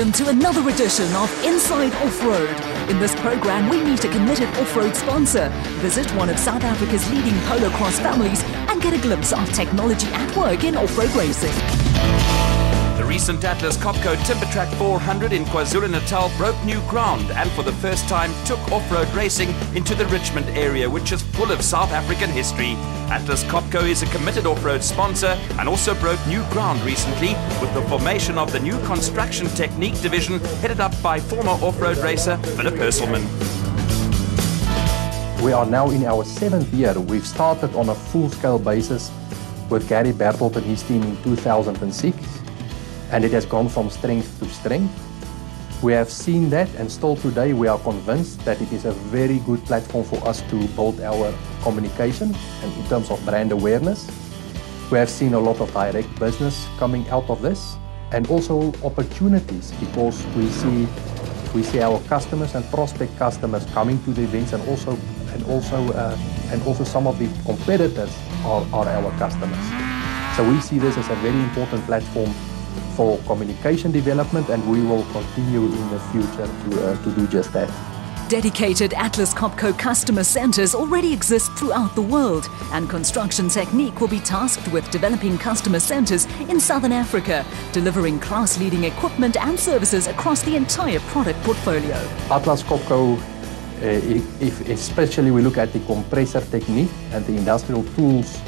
Welcome to another edition of Inside Off-Road. In this program, we meet a committed off-road sponsor, visit one of South Africa's leading polo-cross families, and get a glimpse of technology at work in off-road racing. The recent Atlas Copco Timbertrack 400 in KwaZulu-Natal broke new ground and for the first time took off-road racing into the Richmond area, which is full of South African history. Atlas Copco is a committed off-road sponsor and also broke new ground recently with the formation of the new construction technique division headed up by former off-road racer Philip Hurselman. We are now in our 7th year. We've started on a full-scale basis with Gary Bertolt and his team in 2006. And it has gone from strength to strength. We have seen that, and still today we are convinced that it is a very good platform for us to build our communication and in terms of brand awareness. We have seen a lot of direct business coming out of this, and also opportunities, because we see our customers and prospect customers coming to the events, and also some of the competitors are our customers. So we see this as a very important platform for communication development, and we will continue in the future to do just that. Dedicated Atlas Copco customer centres already exist throughout the world, and Construction Technique will be tasked with developing customer centres in Southern Africa, delivering class-leading equipment and services across the entire product portfolio. Atlas Copco, especially we look at the compressor technique and the industrial tools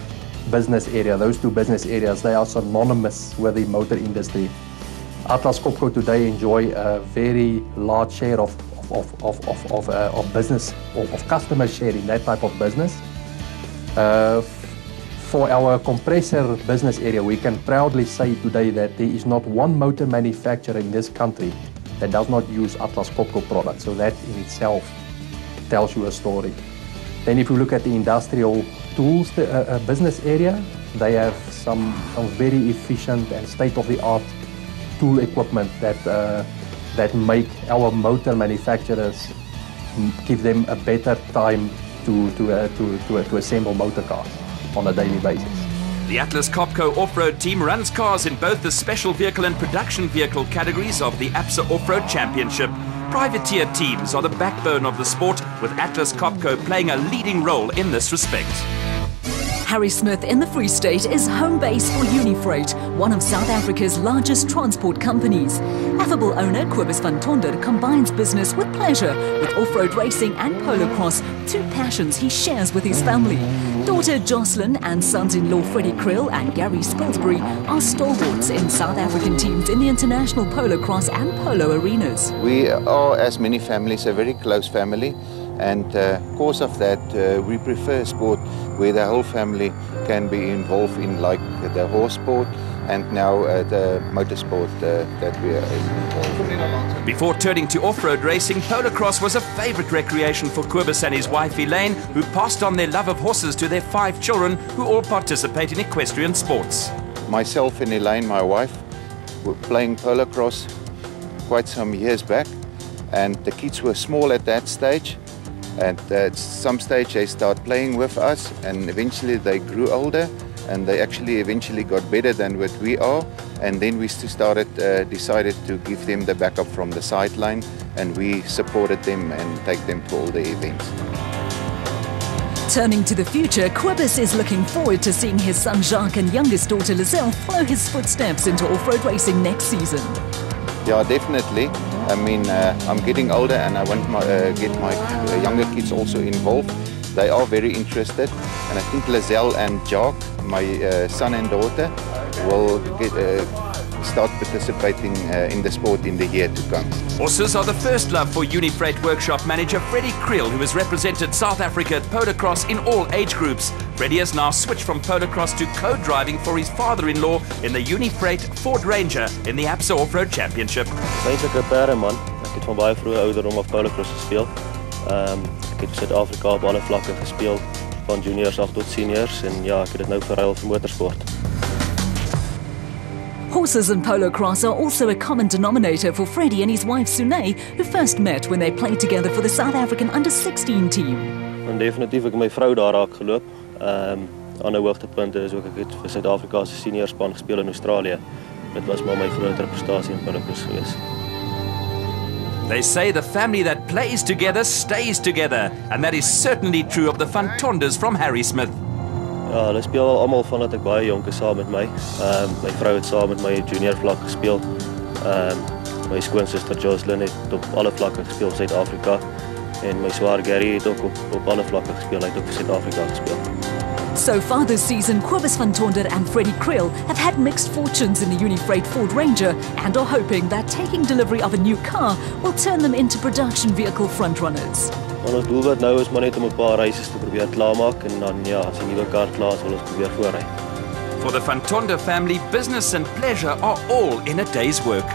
business area, those two business areas, they are synonymous with the motor industry. Atlas Copco today enjoy a very large share of business, of customer share in that type of business. For our compressor business area, we can proudly say today that there is not one motor manufacturer in this country that does not use Atlas Copco products. So that in itself tells you a story. Then if you look at the industrial tools business area, they have some very efficient and state-of-the-art tool equipment that make our motor manufacturers give them a better time to assemble motor cars on a daily basis. The Atlas Copco off-road team runs cars in both the special vehicle and production vehicle categories of the APSA Off-Road Championship. Privateer teams are the backbone of the sport, with Atlas Copco playing a leading role in this respect. Harry Smith in the Free State is home base for Unifreight, one of South Africa's largest transport companies. Affable owner Cobus van Tonder combines business with pleasure with off-road racing and polo-cross, two passions he shares with his family. Daughter Jocelyn and sons-in-law Freddie Krill and Gary Spilsbury are stalwarts in South African teams in the international polo-cross and polo arenas. We are, as many families, a very close family. And because of that, we prefer sport where the whole family can be involved in, like the horse sport and now the motorsport that we are involved in. Before turning to off-road racing, polo-cross was a favourite recreation for Cobus and his wife Elaine, who passed on their love of horses to their 5 children who all participate in equestrian sports. Myself and Elaine, my wife, were playing polo-cross quite some years back, and the kids were small at that stage. And at some stage they start playing with us, and eventually they grew older, and they actually eventually got better than what we are. And then we decided to give them the backup from the sideline, and we supported them and take them to all the events. Turning to the future, Cobus is looking forward to seeing his son Jacques and youngest daughter Lizelle follow his footsteps into off-road racing next season. Yeah, definitely. I mean, I'm getting older and I want to get my younger kids also involved. They are very interested, and I think Lizelle and Jacques, my son and daughter, will start participating in the sport in the year to come. Horses are the first love for Unifreight workshop manager Freddie Krill, who has represented South Africa at polo-cross in all age groups. Freddie has now switched from polo-cross to co-driving for his father-in-law in the Unifreight Ford Ranger in the APSA Off-Road Championship. Eintlik 'n perdeman. Ek het van baie vroeë ouderdom af polo-cross gespeel. Ek het in Suid-Afrika op alle vlakke gespeel, van juniors af tot seniors, en ja, ek het dit nou verruil vir motorsport. Horses and polo-cross are also a common denominator for Freddie and his wife Sunay, who first met when they played together for the South African under-16 team. En definitief ek my vrou daar raak geloop. Ander hoogtepunte is ook ek het vir Suid-Afrika se seniorspan gespeel in Australië. Dit was maar my groter prestasie in polo-cross geweest. They say the family that plays together stays together, and that is certainly true of the Van Tonders from Harrismith. Ja, hulle speel al almal vandat ek baie jonk is saam met my. My vrou het saam met my junior vlak gespeel. My skoonsister Jocelyn het op alle vlakke gespeel vir Suid-Afrika. En my swaar Gary het ook op alle vlakke gespeel. Hy het ook vir Suid-Afrika gespeel. So far this season, Cobus Van Tonder and Freddie Kriel have had mixed fortunes in the Unifreight Ford Ranger and are hoping that taking delivery of a new car will turn them into production vehicle frontrunners. Ons doelwit nou is maar net om 'n paar races te probeer klaarmaak en dan ja, as die nuwe kar klaar is, wil ons probeer voorry. For the Van Tonder family, business and pleasure are all in a day's work.